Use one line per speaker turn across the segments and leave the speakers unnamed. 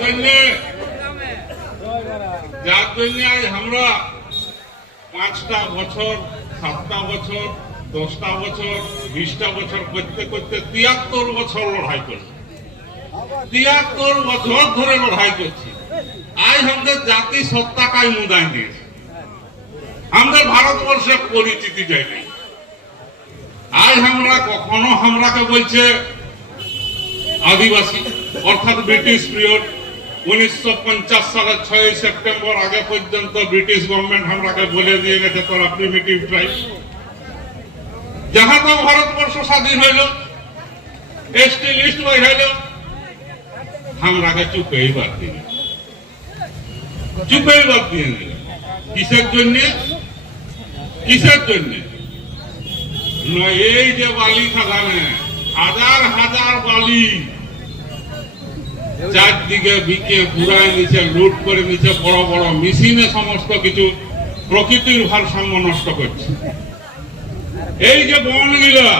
জন্যে। যার জন্য আজ আমরা পাঁচটা বছর, সাতটা বছর, দশটা বছর, বিশটা বছর করতে করতে তিয়াত্তর বছর লড়াই করছি। তিয়াত্তর বছর ধরে লড়াই করছি। আজ আমাদের জাতি সত্তাটাই মুদাই দিয়েছে। আমাদের ভারতবর্ষে পরিচিতি যায় আজ আমরা কখনো আমরাকে বলছে আদিবাসী, অর্থাৎ ব্রিটিশ পিরিয়ড উনিশশো পঞ্চাশ সালের ছয় সেপ্টেম্বর আগে পর্যন্ত ব্রিটিশ গভর্নমেন্ট আমরাকে বলে দিয়ে গেছে, তোরা প্রিমিটিভ ট্রাইব যাহা তো ভারতবর্ষ স্বাধীন হইল এসটি লিস্ট বই হইল আমরাকে চুপেই বাদ দিল চুপেই বাদ দিয়ে কিসের জন্য? কিসের জন্য? নয়, এই যে বালি খাদানে হাজার হাজার বালি চারদিকে বিকে পুরাই নিচে লুট করে নিচে বড় বড় মেশিনে সমস্ত কিছু প্রকৃতির ভারসাম্য নষ্ট করছে। এই যে বনগুলা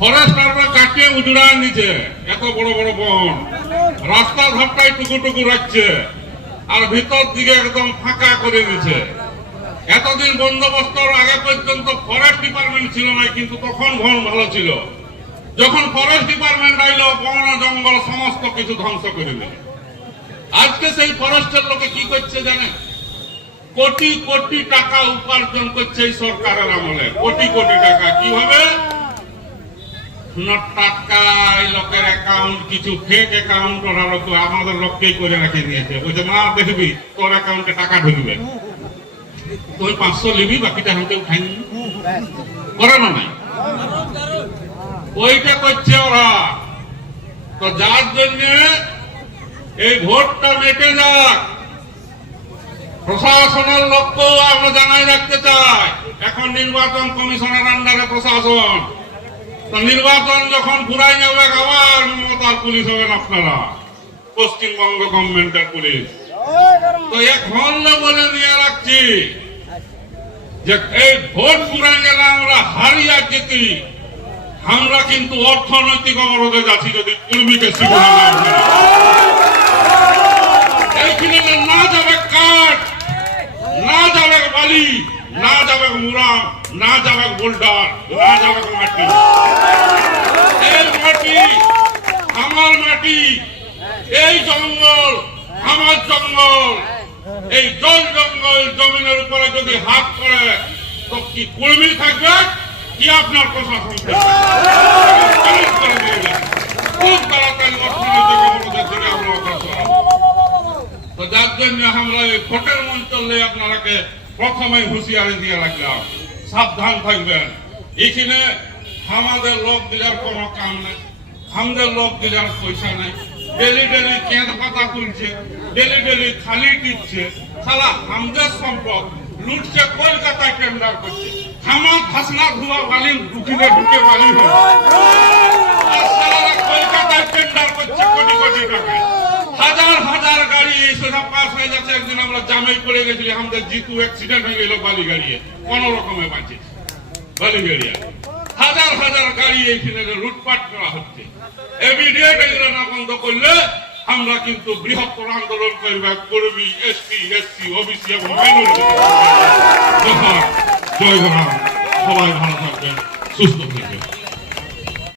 ফরেস্ট আমরা কাটিয়ে উজড়ায় নিচে এত বড় বড় বন, রাস্তা ধাপটাই টুকু টুকু রাখছে, আর ভিতর দিকে একদম ফাঁকা করে দিচ্ছে এতদিন বন্দোবস্ত, আগে পর্যন্ত ফরেস্ট ডিপার্টমেন্ট ছিল না কিন্তু তখন বন ভালো ছিল। যখন ফরেস্ট ডিপার্টমেন্ট আইলো বন জঙ্গল, সমস্ত কিছু ধ্বংস করে দিল। আজকে সেই ফরেস্টের লোকে কি করছে জানে কোটি কোটি টাকা উপার্জন করছে এই সরকারের আমলে। কোটি কোটি টাকা। কীভাবে টাকা লোকের অ্যাকাউন্ট কিছু ফেক অ্যাকাউন্ট আমাদের করে রেখে দিয়েছে। বলছে মা দেখবি, তোর অ্যাকাউন্টে টাকা ঢুকবে। পাঁচশো বাকিটা করে না নাই। ওইটা করছে ওরা। তো যার জন্য এই ভোটটা মেটে যাক। প্রশাসনের লক্ষ্য আমরা জানাই রাখতে চাই। এখন নির্বাচন কমিশনের আন্ডারে প্রশাসন। তো নির্বাচন যখন ঘুরাই যাবে, আবার মমতার পুলিশ হবেন আপনারা। পশ্চিমবঙ্গ গভর্নমেন্টের পুলিশ। তো এখন বলে দিয়ে রাখছি যে এই ভোট ঘুরাই গেলে আমরা হারিয়া যেতি আমরা কিন্তু অর্থনৈতিক অবরোধে যাচ্ছি যদি কুর্মীকে না যাবে কাঠ, না যাবে বালি, না যাবে মুরাম না যাবে বোল্ডার, না যাবে মাটি। এই মাটি, আমার মাটি, এই জঙ্গল, আমার জঙ্গল। এই জল জঙ্গল জমিনের উপরে যদি হাত করে, তো কি কর্মী থাকবে? কি আপনার প্রশাসন। খুব তাড়াতাড়ি আমরা অগ্রসর তো যার জন্য আমরা এই ভোটের মঞ্চলে আপনারাকে প্রথমে হুঁশিয়ারি দিয়ে রাখলাম সাবধান থাকবেন। এখানে আমাদের লোক দিলার কোনো কাম নাই আমাদের লোক দিলার পয়সা নাই। ডেলি ডেলি কেঁদ পাতা তুলছে ডেলি ডেলি খালি টিপছে। সালা আমাদের সম্পদ লুটছে কলকাতায় টেন্ডার করছে। আমার ফাসনা ধুয়া বালি ঢুকিলে ঢুকে বালি হয় আর টেন্ডার করছে কোটি কোটি টাকা হাজার হাজার গাড়ি এই সোজা পাস হয়ে যাচ্ছে। একদিন আমরা জামে পড়ে গেছিলি আমাদের জিতু অ্যাক্সিডেন্ট হয়ে গেল বালি গাড়িয়ে। কোন রকমে বাঁচে। বালি গাড়িয়া। হাজার হাজার গাড়ি এইখানে লুটপাট করা হচ্ছে। এমিডিয়েট এগুলো না বন্ধ করলে আমরা কিন্তু বৃহত্তর আন্দোলন করবে কর্মী এসটি এসসি, ওবিসি এবং মাইনরিটি জয় জয় সবাই ভালো থাকবেন সুস্থ থাকবেন।